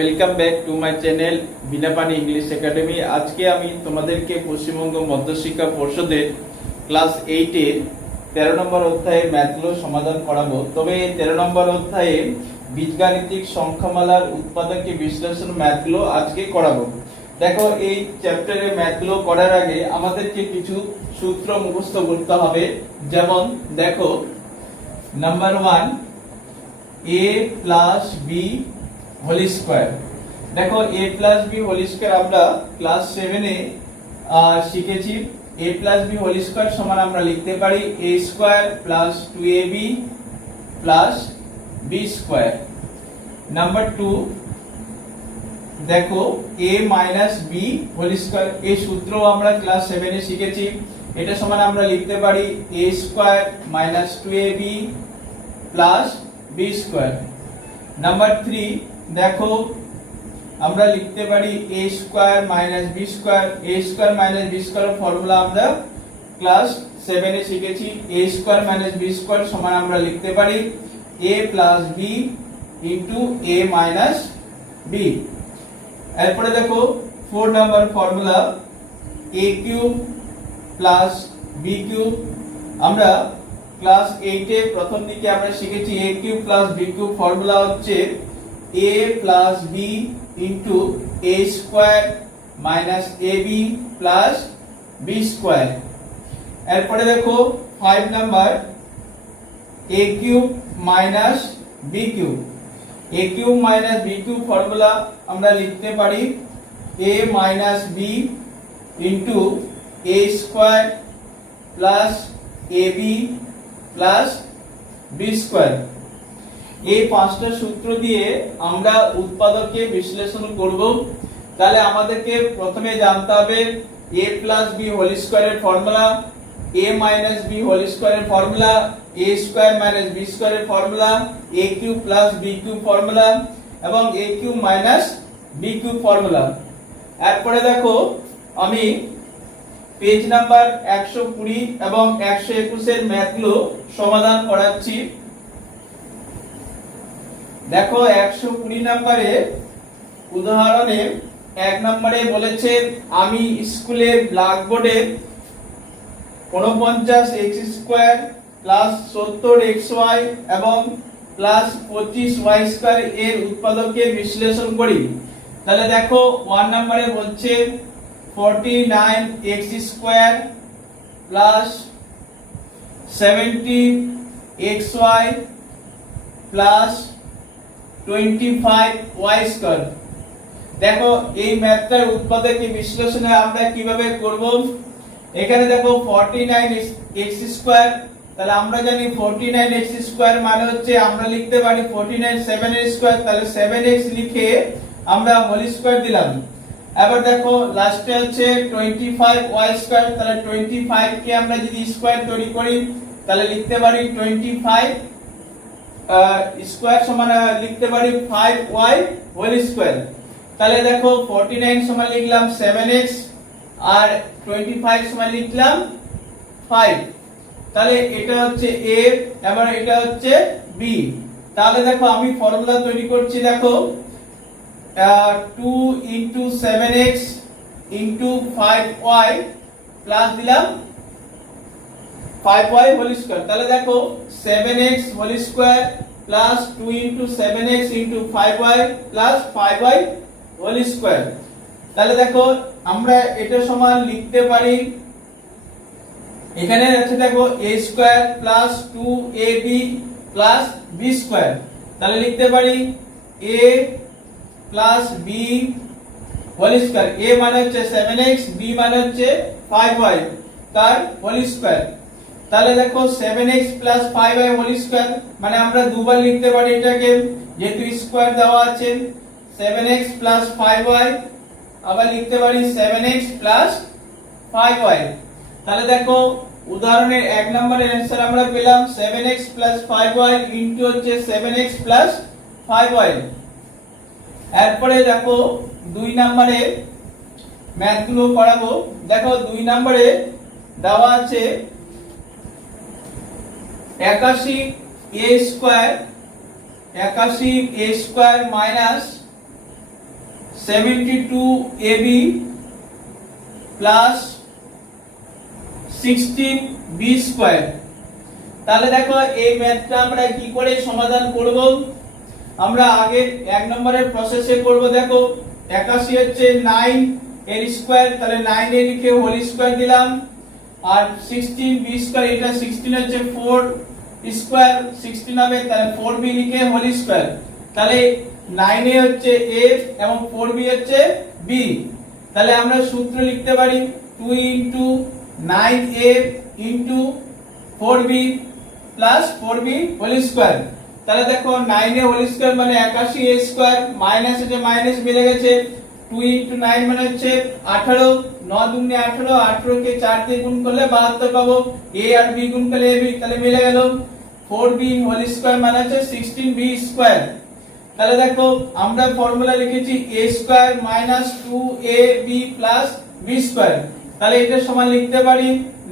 Welcome back to my channel Binapani English academy. আজকে আমি তোমাদেরকে পশ্চিমবঙ্গ মধ্যশিক্ষা পর্ষদের ক্লাস 8 এর 13 নম্বর অধ্যায়ের ম্যাথগুলো সমাধান করাবো। তবে 13 নম্বর অধ্যায়ে বীজগাণিতিক সংখ্যামালার উৎপাদকে বিশ্লেষণ ম্যাথগুলো আজকে করাবো। দেখো, এই চ্যাপ্টারের ম্যাথগুলো করার আগে আমাদেরকে কিছু সূত্র মুখস্থ করতে হবে। যেমন দেখো, number 1 a plus b whole square. দেখো, a plus b whole square আমরা ক্লাস 7 এ শিখেছি। a plus b whole square সমান আমরা লিখতে পারি a square plus 2ab plus b square. Number 2 দেখো, a minus b whole square, এই সূত্র আমরা ক্লাস 7 এ শিখেছি। এটা সমান আমরা লিখতে পারি a square minus 2ab plus b square. Number 3 দেখো, আমরা লিখতে পারি a square minus b square. a square minus b square formula আমরা ক্লাস 7 এ শিখেছি। a square minus b square সমান আমরা লিখতে পারি a plus b into a minus b। এরপরে দেখো 4 number formula a cube plus b cube. আমরা ক্লাস 8 এ প্রথম দিকে আমরা শিখেছি a cube plus b cube formula হচ্ছে a plus b into a square minus ab plus b square. এরপরে দেখো 5 number a cube minus b cube. a cube minus b cube formula আমরা লিখতে পারি a minus b into a square plus ab plus b square. এই পাঁচটা সূত্র দিয়ে আমরা উৎপাদককে বিশ্লেষণ করব। তাহলে আমাদেরকে প্রথমে জানতে হবে a প্লাস b হোল স্কয়ারের formula, a minus b whole স্কয়ারের formula, a square minus b স্কয়ারের formula, a cube plus b cube formula এবং a cube minus b cube formula. এরপরে দেখো, আমি পেজ নাম্বার 120 এবং 121 এর ম্যাথগুলো সমাধান করাচ্ছি। দেখো, 120 নম্বরে উদাহরণে 1 নম্বরে বলেছে আমি স্কুলে ব্ল্যাকবোর্ডে 49x স্কয়ার প্লাস 70xy এবং প্লাস 25y স্কয়ার এর উৎপাদককে বিশ্লেষণ করি। তাহলে দেখো, 1 নম্বরে বলছে 49x square plus 70xy plus 25y square. দেখো, এই ম্যাথটার উৎপাদকে বিশ্লেষণে আমরা কিভাবে করব। এখানে দেখো 49x স্কয়ার, তাহলে আমরা জানি 49x স্কয়ার মানে হচ্ছে আমরা লিখতে পারি 49 7 এর স্কয়ার, তাহলে 7x লিখে আমরা হোল স্কয়ার দিলাম। এবার দেখো লাস্টে হচ্ছে 25y স্কয়ার, তাহলে 25 কে আমরা যদি স্কয়ার তৈরি করি তাহলে লিখতে পারি 25 স্কয়ার সমান লিখতে পারি 5y হোল স্কয়ার। তাহলে দেখো 49 সমান লিখলাম 7x আর 25 সমান লিখলাম 5। তাহলে এটা হচ্ছে a, এবার এটা হচ্ছে b। তাহলে দেখো আমি ফর্মুলা তৈরি করছি। দেখো 2 into 7x into 5y plus দিলাম 5y হোল স্কয়ার। তাহলে দেখো 7x whole square plus 2 into 7x into 5y plus 5y whole square. তাহলে দেখো আমরা এটা সমান লিখতে পারি, এখানে আছে দেখো a square plus 2ab plus b square. তাহলে লিখতে পারি a plus b whole square. a মানে হচ্ছে 7x, b মানে হচ্ছে 5y তার হোল স্কয়ার। তাহলে দেখো 7x plus 5y whole square মানে আমরা দুবার লিখতে পারি এটাকে, যেহেতু স্কয়ার দেওয়া আছে। 7x প্লাস 5y আবার লিখতে পারি 7x প্লাস 5y। তাহলে দেখো উদাহরণের 1 নম্বরের आंसर আমরা পেলাম 7x প্লাস 5y ইনটু হচ্ছে 7x প্লাস 5y। এরপরে দেখো 2 নম্বরে ম্যাথগুলো করাবো। দেখো 2 নম্বরে দেওয়া আছে 81a square 81 a square minus 72ab plus 16b square. তাহলে দেখো এই ম্যাথটা আমরা কি করে সমাধান করব, আমরা আগে এক নম্বরের প্রসেসে করব। দেখো 81 হচ্ছে 9 এর স্কয়ার, তাহলে 9 এ লিখে হোল স্কয়ার দিলাম, আর 16b স্কয়ার, এটা 16 হচ্ছে 4 স্কয়ার 16 হবে, তাহলে 4b লিখে হোল স্কয়ার। তাহলে 9 এ হচ্ছে a এবং 4b হচ্ছে b। তাহলে আমরা সূত্র লিখতে পারি 2 into 9a into 4b plus 4b whole square. তাহলে দেখো 9a হোল স্কয়ার মানে 81a স্কয়ার, মাইনাস হচ্ছে মাইনাস মিলে গেছে, 2 into 9 মানে হচ্ছে 18, 9 দুগুণে 18, 18 কে 4 দিয়ে গুণ করলে 72 পাবো, a আর b গুণ করলে ab, তাহলে মিলে গেল। 4b হোল স্কয়ার মানে হচ্ছে 16b স্কয়ার। তাহলে দেখো আমরা ফর্মুলা লিখেছি a square minus 2ab plus b square. তাহলে এটা সমান লিখতে পারি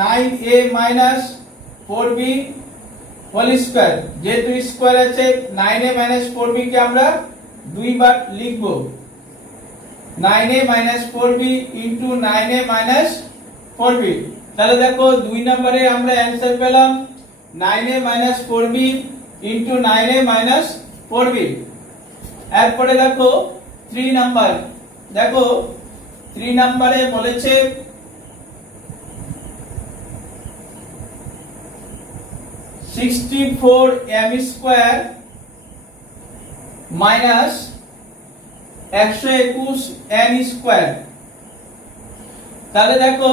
9a minus 4b whole square. যেহেতু স্কয়ার আছে 9a মাইনাস 4b কে আমরা দুইবার লিখব, 9a minus 4b into 9a minus 4b। তাহলে দেখো দুই নম্বরে আমরা অ্যানসার পেলাম 9a minus 4b into 9a minus 4b। এরপরে দেখো 3 নাম্বার, দেখো 3 নম্বরে বলেছে 64m square minus 121n square. তাহলে দেখো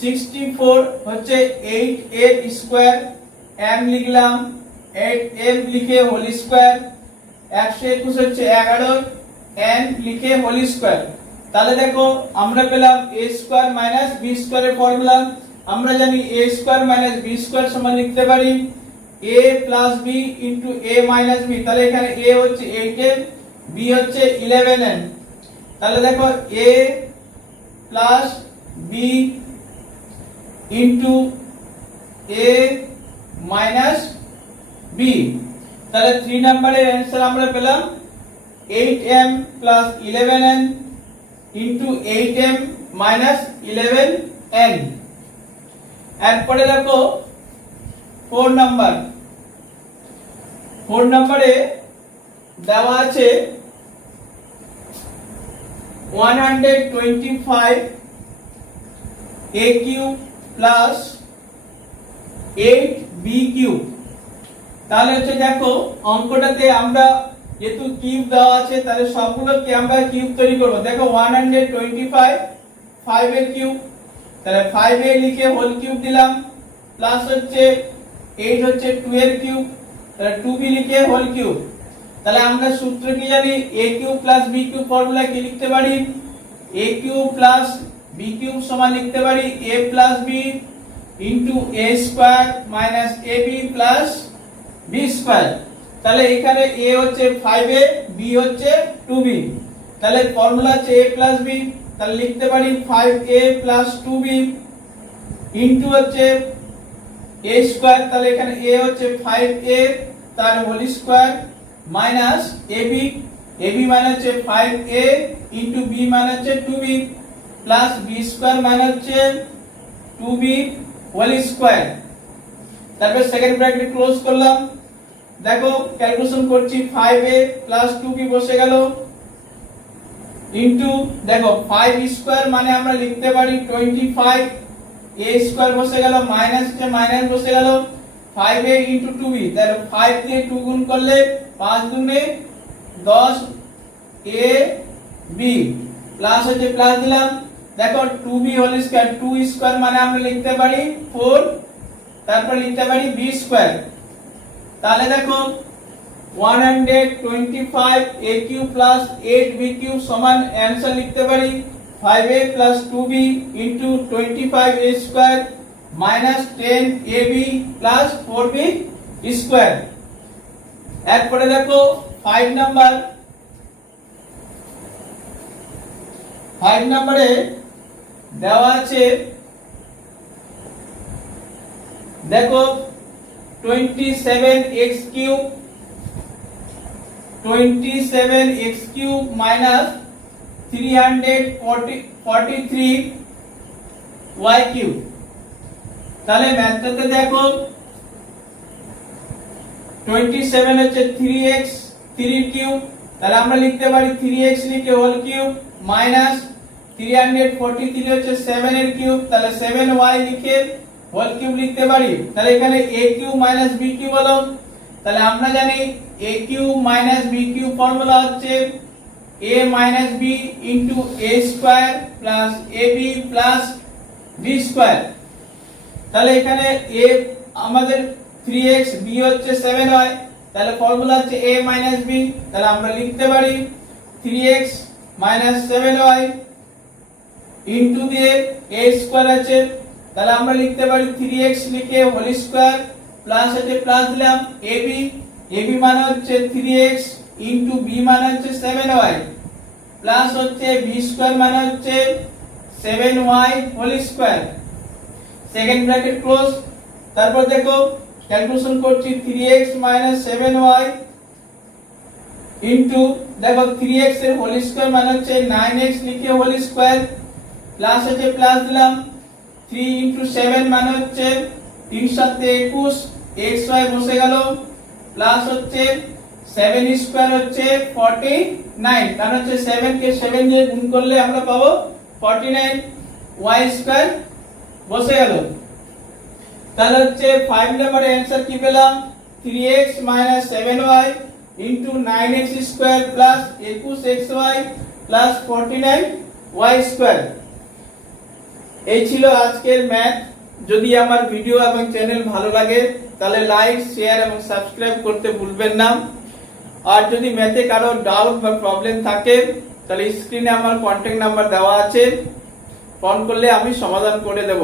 64 হচ্ছে 8a স্কয়ার, m লিখলাম, 8m লিখে হোল স্কয়ার, 121 হচ্ছে 11, n লিখে হোল স্কয়ার। তাহলে দেখো আমরা পেলাম a স্কয়ার মাইনাস b স্কয়ারের ফর্মুলা। আমরা জানি a square minus b square সমান লিখতে পারি a plus b into a minus b। তাহলে এখানে a হচ্ছে 8n, b হচ্ছে 11n। তাহলে দেখো a plus b into a minus b। তাহলে 3 নম্বরের आंसर আমরা পেলাম 8m plus 11n into 8m minus 11n। এরপরে দেখো 4 নাম্বার, 4 নম্বরে দেওয়া আছে 125 a cube plus 8b cube. তাহলে হচ্ছে দেখো অঙ্কটাতে আমরা যেহেতু কিউব দেওয়া আছে তাহলে সবগুলোকে আমরা কিউব তৈরি করব। দেখো 125 5 এর কিউব, তাহলে 5a লিখে হোল কিউব দিলাম, প্লাস হচ্ছে 8 হচ্ছে 2 এর কিউব, তাহলে 2b লিখে হোল কিউব। তাহলে আমরা সূত্র কি জানি, a cube plus b cube formula কি লিখতে পারি, a cube plus b cube সমান লিখতে পারি a plus b into a square minus ab plus b square. তাহলে এখানে a হচ্ছে 5a, b হচ্ছে 2b, তাহলে ফর্মুলা হচ্ছে a প্লাস b, তাহলে লিখতে পারি 5a প্লাস 2b ইনটু হচ্ছে a স্কয়ার। তাহলে এখানে a হচ্ছে 5a তার whole square minus ab, ab মানে হচ্ছে 5a ইনটু b মানে হচ্ছে 2b প্লাস b স্কয়ার মানে হচ্ছে 2b হোল স্কয়ার। তারপর সেকেন্ড ব্র্যাকেট ক্লোজ করলাম। দেখো ক্যালকুলেশন করছি 5a প্লাস 2b বসে গেল ইনটু দেখো 5 স্কয়ার মানে আমরা লিখতে পারি 25, a স্কয়ার বসে গেল, মাইনাস কে মাইনাস বসে গেল, 5a ইনটু 2b, তাহলে 5 দিয়ে 2 গুণ করলে 5 দুগুণে 10 a b প্লাস হচ্ছে প্লাস দিলাম। দেখো 2b হোল স্কয়ার, 2 স্কয়ার মানে আমরা লিখতে পারি 4, তারপর লিখতে পারি b স্কয়ার। তাহলে দেখো 125 a cube plus 8b cube সমান आंसर লিখতে পারি 5a plus 2b into 25a square minus 10ab plus 4b square. এরপরে দেখো 5 নাম্বার, 5 নম্বরে দেওয়া আছে দেখো 27x cube minus 343 y cube. তাহলে ম্যাথটাতে দেখো 27 হচ্ছে 3x 3 কিউব, তাহলে আমরা লিখতে পারি 3x লিখে হোল কিউব মাইনাস 343 হচ্ছে 7 এর কিউব, তাহলে 7y লিখে হোল কিউব লিখতে পারি। তাহলে এখানে a cube minus b cube হলো, তাহলে আমরা জানি a cube minus b cube formula হচ্ছে a minus b into a square plus ab plus b square. তাহলে এখানে a আমাদের 3x b হচ্ছে 7y, তাহলে ফর্মুলা হচ্ছে a মাইনাস b, তাহলে আমরা লিখতে পারি 3x মাইনাস 7y ইনটু দিয়ে a স্কয়ার আছে, তাহলে আমরা লিখতে পারি 3x লিখে হোল স্কয়ার প্লাস আছে প্লাস দিলাম ab মানে হচ্ছে 3x ইনটু b মানে হচ্ছে 7y প্লাস হচ্ছে b স্কয়ার মানে হচ্ছে 7y whole square, second bracket close. তারপর দেখো ক্যালকুলেশন করছি 3x 7y ইনটু দেখো 3x এর হোল স্কয়ার মানে হচ্ছে 9x লিখে হোল স্কয়ার প্লাস আছে প্লাস দিলাম 3 ইনটু 7 মানে হচ্ছে 3 7 21 xy বসে গেল প্লাস হচ্ছে 7 স্কয়ার হচ্ছে 49, কারণ হচ্ছে 7 কে 7 দিয়ে গুণ করলে আমরা পাবো 49 y স্কয়ার বসে গেল। তাহলে হচ্ছে 5 নম্বরের অ্যানসার কি পেলাম 3x 7y into 9x square plus 21xy plus 49y square. এই ছিল আজকের ম্যাথ। যদি আমার ভিডিও এবং চ্যানেল ভালো লাগে তাহলে লাইক শেয়ার এবং সাবস্ক্রাইব করতে ভুলবেন না। আর যদি ম্যাথে কারো ডাউট বা প্রবলেম থাকে তাহলে স্ক্রিনে আমার কন্টাক্ট নাম্বার দেওয়া আছে, ফোন করলে আমি সমাধান করে দেব।